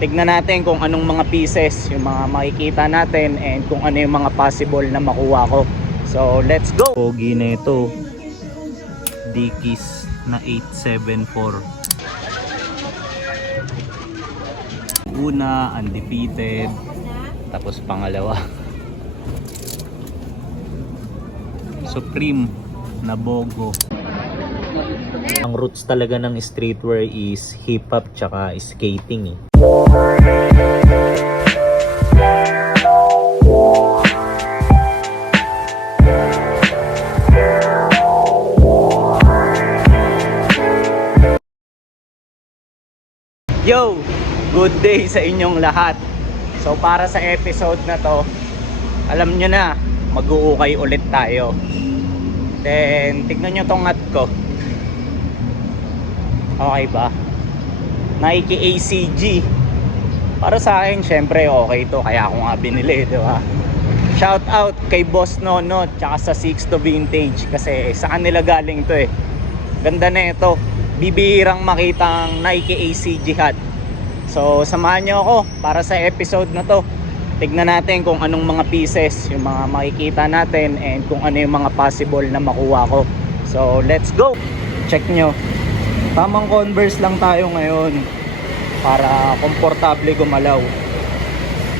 Tignan natin kung anong mga pieces yung mga makikita natin and kung ano yung mga possible na makuha ko. So let's go! Pogi na ito, Dickies na 874. Una, undefeated. Tapos pangalawa, Supreme na Bogo. Ang roots talaga ng streetwear is hip-hop tsaka skating eh. Yo! Good day sa inyong lahat. So para sa episode na to, alam nyo na, mag-uukay ulit tayo. Then tignan nyo tong hat ko. Okay ba? Nike ACG. Para sa akin syempre okay to, kaya ako nga binili, di ba? Shout out kay Boss Nono tsaka sa Sixto Vintage kasi sa kanila galing to eh. Ganda na ito. Bibihirang makita ang Nike ACG hat. So samahan nyo ako para sa episode na to. Tignan natin kung anong mga pieces yung mga makikita natin and kung ano yung mga possible na makuha ko. So let's go! Check nyo. Tamang Converse lang tayo ngayon para komportable gumalaw.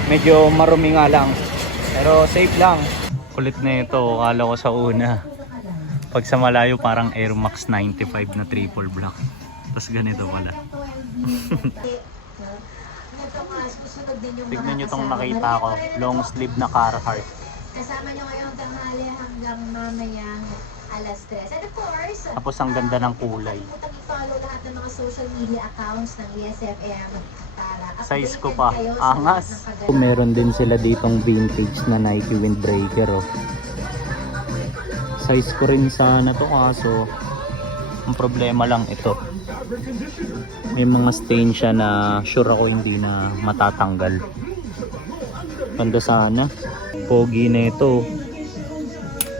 Medyo marumi nga lang pero safe lang. Kulit na ito, akala ko sa una. Pag sa malayo parang Air Max 95 na triple black. Tapos ganito pala. Tignan nyo itong nakita ko. Long sleeve na Carhartt. Kasama nyo ngayong tanghali hanggang mamayang alas 3. And of course, Tapos ang ganda ng kulay. kalimutan i-follow lahat ng mga social media accounts ng ESFM para Size ko updated pa. kayo sa lahat Angas. ng kaganapan. Meron din sila ditong vintage na Nike windbreaker oh. Size ko rin sana to kaso ang problema lang ito. May mga stain siya na sure ako hindi na matatanggal. Ganda sana. Pogi na ito.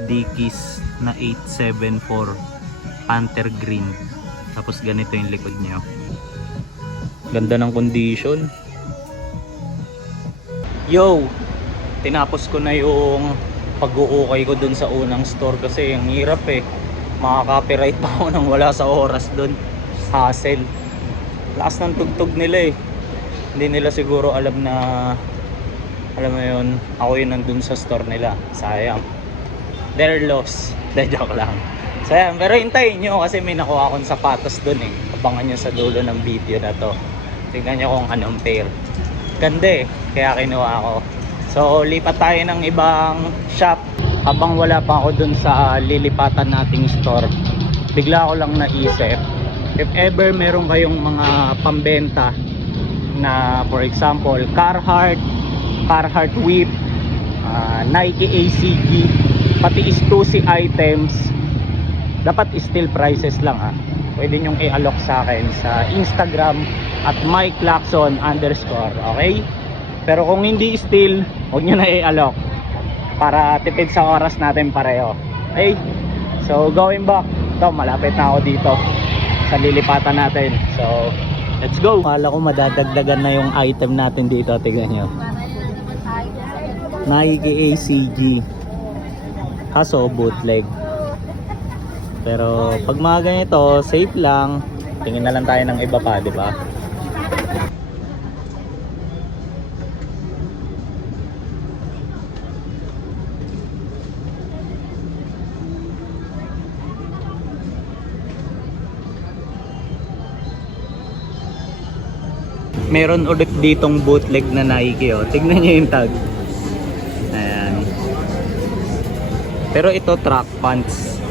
Dickies na 874 Panther Green. Tapos ganito yung likod niya. Ganda ng condition. Yo! Tinapos ko na yung pag-uukay ko dun sa unang store kasi ang hirap eh. Makaka-copyright pa ako nang wala sa oras dun. Hassle. Lakas ng tugtog nila eh. Hindi nila siguro alam na, alam mo yun, ako yun nandun sa store nila. Sayang. They're lost. Joke lang. Sayang. Pero hintayin nyo kasi may nakuha akong sapatos dun eh. Abangan nyo sa dulo ng video na to. Tingnan nyo kung anong pair. Ganda eh. Kaya kinuha ako. So lipat tayo ng ibang shop. Habang wala pa ako dun sa lilipatan nating store, bigla ko lang naisip, if ever meron kayong mga pambenta na for example Carhartt Whip, Nike ACG, pati Stussy items, dapat still prices lang ha. Pwede nyong i-alok sa akin sa Instagram at @MikeLacson_, okay? Pero kung hindi still, huwag nyo na i-alok para tipid sa oras natin pareho. Okay? So going back, ito malapit na ako dito sa lilipatan natin. So let's go. Akala ko madadagdagan na yung item natin dito. Tignan nyo, Nike ACG, kaso bootleg. Pero pag mga ganito, safe lang. Tingin na lang tayo ng iba pa, di ba? Meron ulit ditong bootleg na Nike oh. Tignan nyo yung tag. Ayan. Pero ito track pants.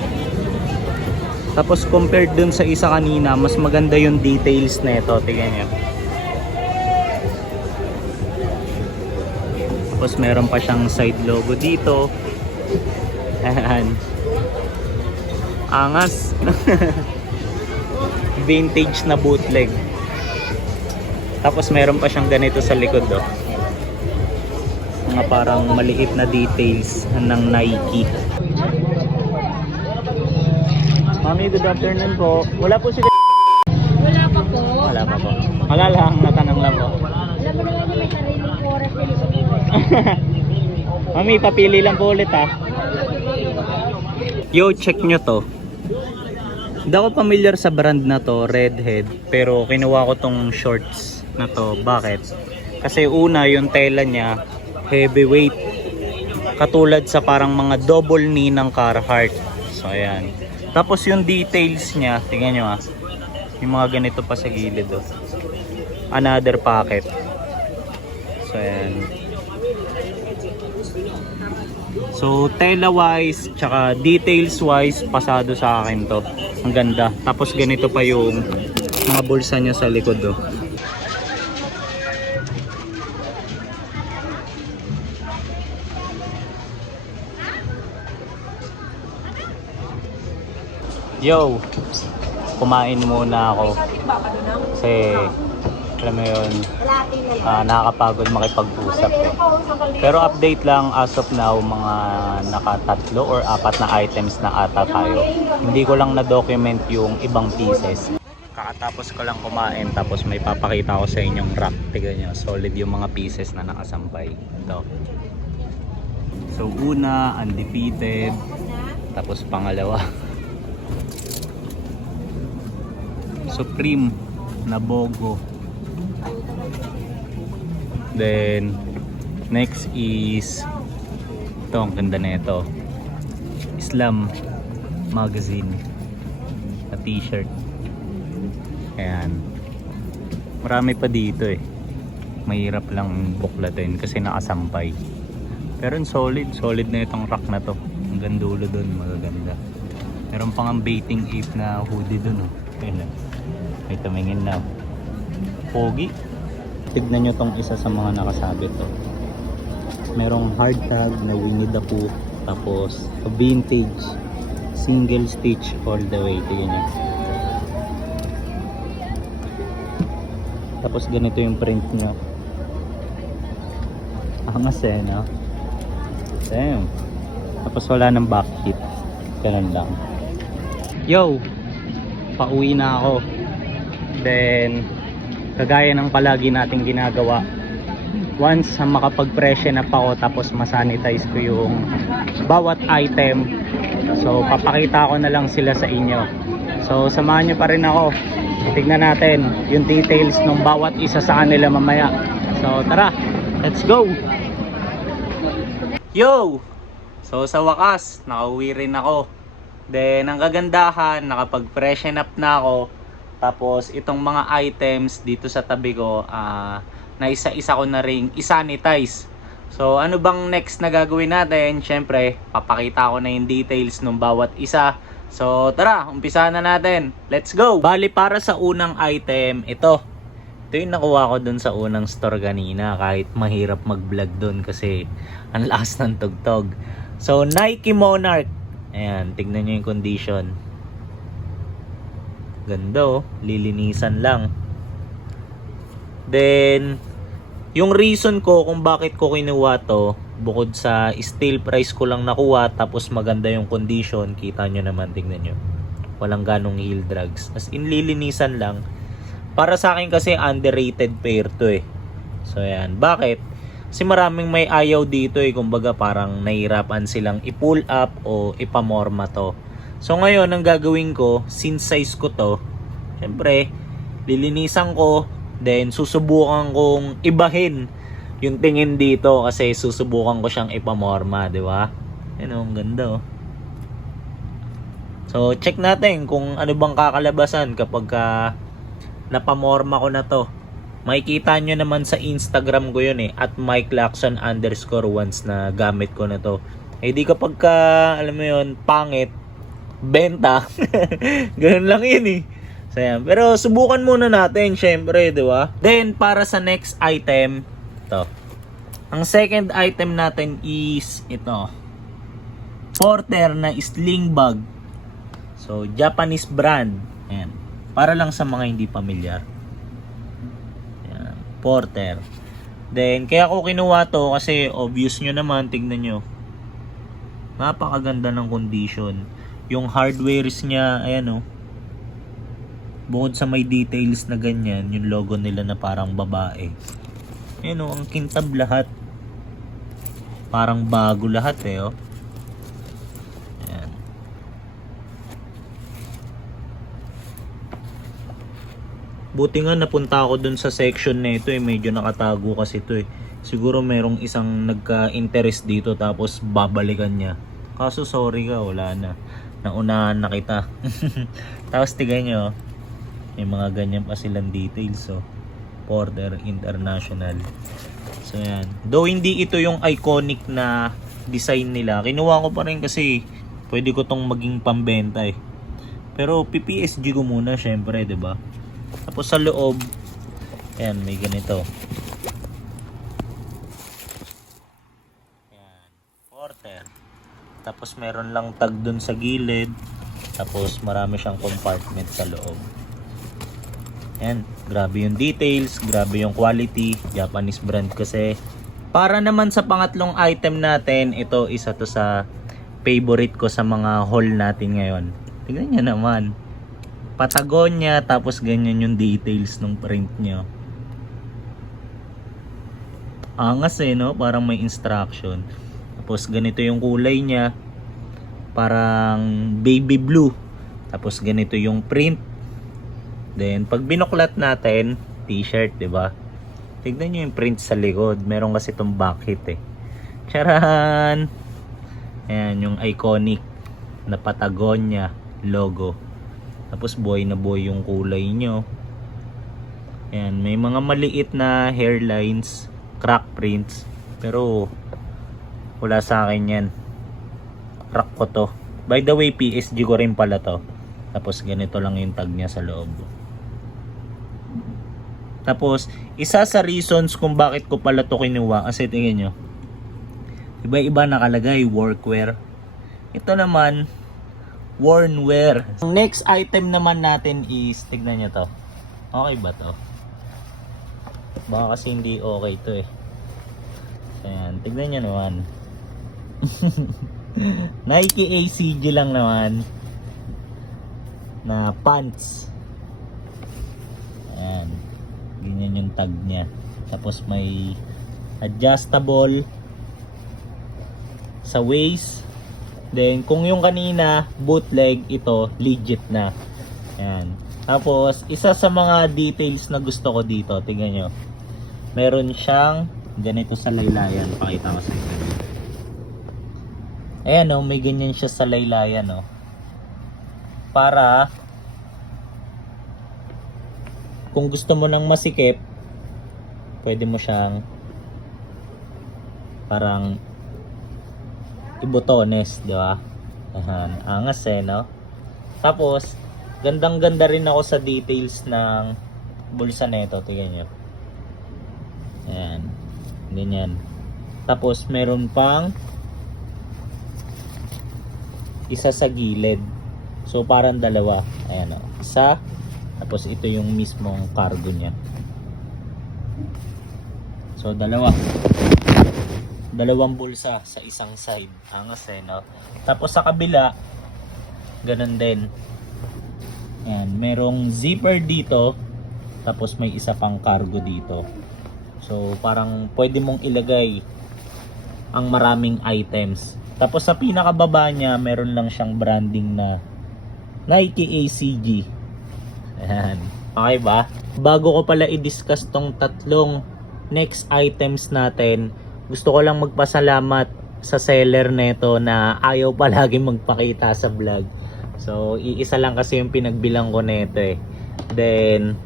Tapos compared dun sa isa kanina, mas maganda yung details na ito. Tignan nyo. Tapos meron pa siyang side logo dito. Ayan. Angas. Vintage na bootleg. Tapos meron pa siyang ganito sa likod oh. Mga parang maliit na details ng Nike. Mami, good afternoon po. Wala po si Wala pa po. Wala pa po. Wala lang, natanong lang po. Wala Mami, papili lang po ulit ha. Yo, check nyo to. Hindi ako familiar sa brand na to, Redhead. Pero kinuha ko tong shorts na to. Bakit? Kasi una, yung tela niya, heavyweight. Katulad sa parang mga double knee ng Carhartt. So, ayan. Tapos yung details niya, tingnan nyo ha. Yung mga ganito pa sa gilid oh. Another pocket. So, ayan. So, tela wise, tsaka details wise, pasado sa akin to. Ang ganda. Tapos ganito pa yung mga bulsa niya sa likod oh. Yo, kumain muna ako. Kasi, alam mo yun, nakakapagod makipag-usap eh. Pero update lang, as of now, mga nakatatlo or 4 na items na ata tayo. Hindi ko lang na-document yung ibang pieces. Kakatapos ko lang kumain, tapos may papakita ko sa inyong rack. Tignan nyo, solid yung mga pieces na nakasampay. Ito. So una, undefeated. Tapos pangalawa, Supreme na Bogo. Then next is ito, ang ganda na ito, Islam Magazine na t-shirt. Ayan, marami pa dito eh, mahirap lang buklatin kasi nakasampay. Pero solid na itong rack na to. Ang gandulo dun, magaganda. Meron pang ang baiting ape na hoodie dun oh. Ayan, may tumingin na pogi. Tignan nyo tong isa sa mga nakasabit to. Merong hard tag na Winnie the Pooh. Tapos vintage single stitch all the way. Tignan nyo. Tapos ganito yung print nyo. Angas eh, no? Damn. Tapos wala ng backsheet. Ganun lang. Yo! Pauwi na ako. Then kagaya ng palagi nating ginagawa, once makapag-freshen up ako tapos masanitize ko yung bawat item, so papakita ko na lang sila sa inyo. So samahan nyo pa rin ako, tignan natin yung details ng bawat isa sa kanila mamaya. So tara, let's go! Yo! So sa wakas, nakauwi rin ako. Then ang kagandahan, nakapag-freshen up na ako. Tapos itong mga items dito sa tabi ko, na isa-isa ko na ring isanitize. So ano bang next na gagawin natin? Syempre, papakita ko na yung details ng bawat isa. So tara, umpisa na natin. Let's go! Bali para sa unang item, ito yung nakuha ko dun sa unang store kanina. Kahit mahirap mag-vlog dun kasi ang lakas ng tugtog. So Nike Monarch. Ayan, tignan nyo yung condition. Ganda oh, lilinisan lang. Then yung reason ko kung bakit ko kinuha to, bukod sa steel price ko lang nakuha, tapos maganda yung condition, kita nyo naman, tignan nyo, walang ganong heel drags, as in lilinisan lang. Para sa akin kasi underrated pair to eh. So yan, bakit? Kasi maraming may ayaw dito eh, kumbaga parang nahirapan silang i-pull up o ipamorma to. So ngayon, ang gagawin ko, since size ko to, syempre, lilinisan ko, then susubukan kong ibahin yung tingin dito kasi susubukan ko siyang ipamorma, di ba? Ano, ang ganda oh. So, check natin kung ano bang kakalabasan kapag napamorma ko na to. Makikita nyo naman sa Instagram ko yun eh, at @MikeLacson_once na gamit ko na to. Eh di kapag alam mo yun, pangit, benta. Ganun lang yun eh. So yan. Pero subukan muna natin, syempre, di ba? Then para sa next item, ito. Ang second item natin is ito. Porter na sling bag. So Japanese brand. Ayan. Para lang sa mga hindi pamilyar. Ayan. Porter. Then kaya ko kinuha to kasi obvious nyo naman, tignan nyo. Napakaganda ng condition. Yung hardwares niya, ayan oh. Bukod sa may details na ganyan, yung logo nila na parang babae. Ayan oh, ang kintab lahat. Parang bago lahat eh, oh. Ayan. Buti nga napunta ako dun sa section na ito eh. Medyo nakatago kasi ito eh. Siguro merong isang nagka-interest dito tapos babalikan niya. Kaso sorry ka, wala na. Naunahan na kita. Tapos tigay nyo, may mga ganyan pa silang details. So, Porter International. So yan. Though hindi ito yung iconic na design nila, kinuha ko pa rin kasi pwede ko tong maging pambenta eh. Pero PPSG ko muna syempre, 'di ba? Tapos sa loob, ayan, may ganito. Ayan, Porter. Tapos meron lang tag dun sa gilid. Tapos marami siyang compartment sa loob. Ayan, grabe yung details, grabe yung quality, Japanese brand kasi. Para naman sa pangatlong item natin, ito isa to sa favorite ko sa mga haul natin ngayon. Tingnan nyo naman. Patagonia, tapos ganyan yung details ng print nyo. Angas eh, no? Parang may instruction. Tapos ganito yung kulay niya. Parang baby blue. Tapos ganito yung print. Then, pag binuklat natin, t-shirt, 'di ba? Tignan niyo yung print sa likod. Meron kasi itong back hit eh. Charan! Ayan, yung iconic na Patagonia logo. Tapos boy na boy yung kulay nyo. Ayan, may mga maliit na hairlines, crack prints. Pero, wala sa akin yan. Crack ko to. By the way, PSG ko rin pala to. Tapos ganito lang yung tag niya sa loob. Tapos, isa sa reasons kung bakit ko pala to kinuha, kasi tingnan nyo, iba-iba nakalagay, workwear. Ito naman, wornwear. Ang next item naman natin is, tignan nyo to. Okay ba to? Baka kasi hindi okay to eh. Ayan, tignan nyo naman. Nike ACG lang naman. Na pants. Ayan. Ganyan yung tag niya. Tapos may adjustable sa waist. Then kung yung kanina bootleg, ito legit na. Ayan. Tapos isa sa mga details na gusto ko dito, tingnan nyo. Meron siyang ganito sa laylayan. Pakita ko sa inyo. Ayan o, may ganyan siya sa laylayan o. Para kung gusto mo ng masikip, pwede mo siyang parang ibotones, di ba? Ayan, angas eh, no? Tapos, gandang-ganda rin ako sa details ng bulsa nito, tingnan nyo. Ayan, ganyan. Tapos, meron pang isa sa gilid. So, parang dalawa. Ayan o, isa. Tapos ito yung mismong cargo niya. So dalawang bulsa sa isang side. Angas eh, no? Tapos sa kabila, ganun din. Ayan, merong zipper dito. Tapos may isa pang cargo dito. So parang pwede mong ilagay ang maraming items. Tapos sa pinakababa niya, meron lang siyang branding na Nike ACG. Ayan. Okay ba? Bago ko pala i-discuss tong tatlong next items natin, gusto ko lang magpasalamat sa seller neto na ayaw palagi magpakita sa vlog. So, iisa lang kasi yung pinagbilang ko neto eh. Then,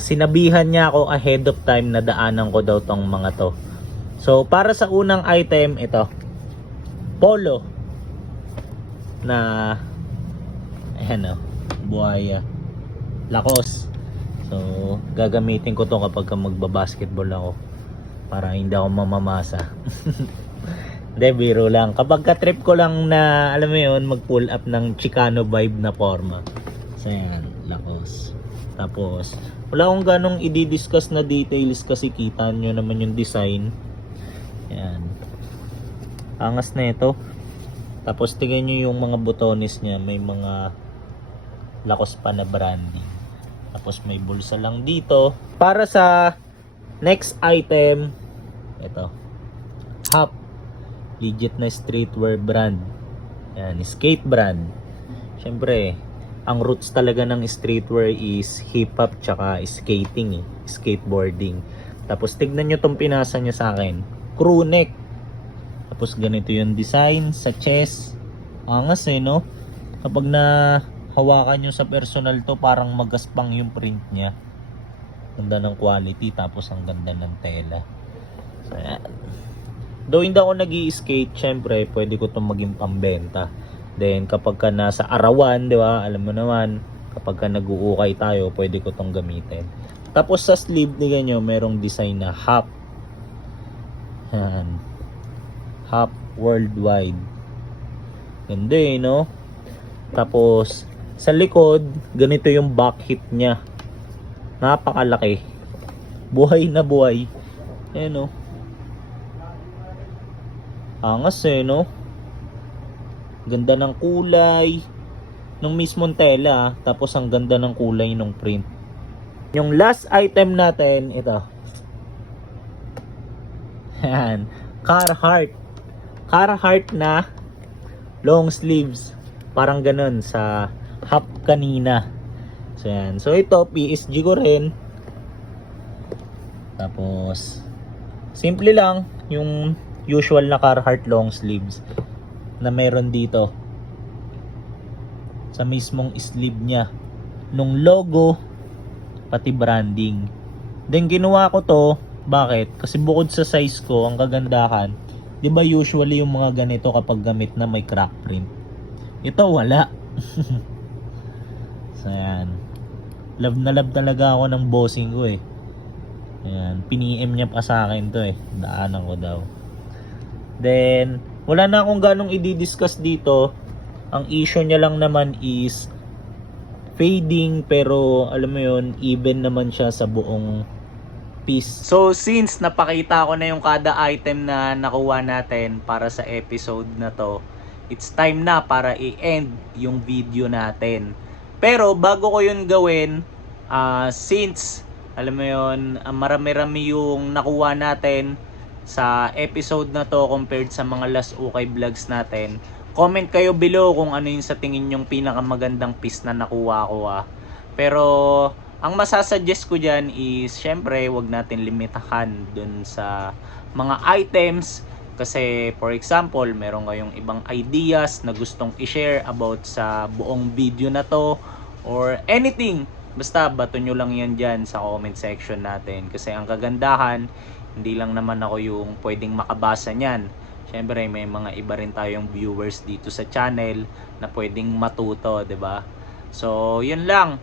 sinabihan niya ako ahead of time na daanan ko daw tong mga to. So, para sa unang item, ito. Polo. Na, ayan o, buhaya. Lacoste. So, gagamitin ko to kapag magbabasketball ako para hindi ako mamamasa. Hindi, biro lang. Kapag ka-trip ko lang na, alam mo yun, mag-pull up ng Chicano vibe na forma. So, yan, Lacoste. Tapos, wala akong ganong i-discuss na details kasi kita nyo naman yung design. Yan. Angas na ito. Tapos, tingnan nyo yung mga botones niya. May mga Lacoste pa na branding. Tapos may bulsa lang dito. Para sa next item, ito. Hop. Legit na streetwear brand. Yan, skate brand. Siyempre, ang roots talaga ng streetwear is hip-hop tsaka skating skateboarding. Tapos tignan nyo tong pinasa nyo sa akin. Crew neck. Tapos ganito yung design sa chest. Angas no? Kapag na hawakan nyo sa personal to, parang magaspang yung print nya. Ganda ng quality, tapos ang ganda ng tela. So, yan. Though hindi ako nag-i-skate, syempre, pwede ko itong maging pambenta. Then, kapag ka nasa arawan, di ba, alam mo naman, kapag ka nag-uukay tayo, pwede ko itong gamitin. Tapos sa sleeve, tignan nyo, merong design na Hop. Yan. Hop worldwide. Ganda no? Tapos, sa likod, ganito yung back hip nya. Napakalaki. Buhay na buhay. Ayan angas no? Ganda ng kulay ng mismong tela. Tapos ang ganda ng kulay ng print. Yung last item natin, ito. Ayan. Carhartt. Carhartt na long sleeves. Parang ganun sa Hop kanina. So yan. So ito, PSG ko rin. Tapos, simple lang yung usual na Carhartt long sleeves na meron dito sa mismong sleeve nya nung logo pati branding. Then ginawa ko to, bakit? Kasi bukod sa size ko, ang kagandahan, 'di ba usually yung mga ganito kapag gamit na may crack print. Ito wala. So yan. Love na love talaga ako ng bossing ko Ayan, piniem niya pa sa akin to Daanan ko daw. Then, wala na akong ganong i-discuss dito. Ang issue niya lang naman is fading, pero alam mo yun, even naman siya sa buong piece. So, since napakita ko na yung kada item na nakuha natin para sa episode na to, it's time na para i-end yung video natin. Pero bago ko yun gawin, since alam mo yun, marami-rami yung nakuha natin sa episode na to compared sa mga last ukay vlogs natin. Comment kayo below kung ano yung sa tingin yung pinakamagandang piece na nakuha ko Pero ang masasuggest ko dyan is syempre wag natin limitahan dun sa mga items. Kasi for example, meron kayong ibang ideas na gustong i-share about sa buong video na to or anything. Basta bato nyo lang yan dyan sa comment section natin. Kasi ang kagandahan, hindi lang naman ako yung pwedeng makabasa niyan. Syempre may mga iba rin tayong viewers dito sa channel na pwedeng matuto, 'di ba? So, 'yun lang.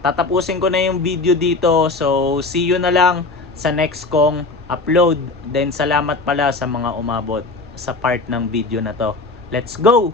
Tatapusin ko na yung video dito. So, see you na lang sa next kong upload. Then salamat pala sa mga umabot sa part ng video na to. Let's go!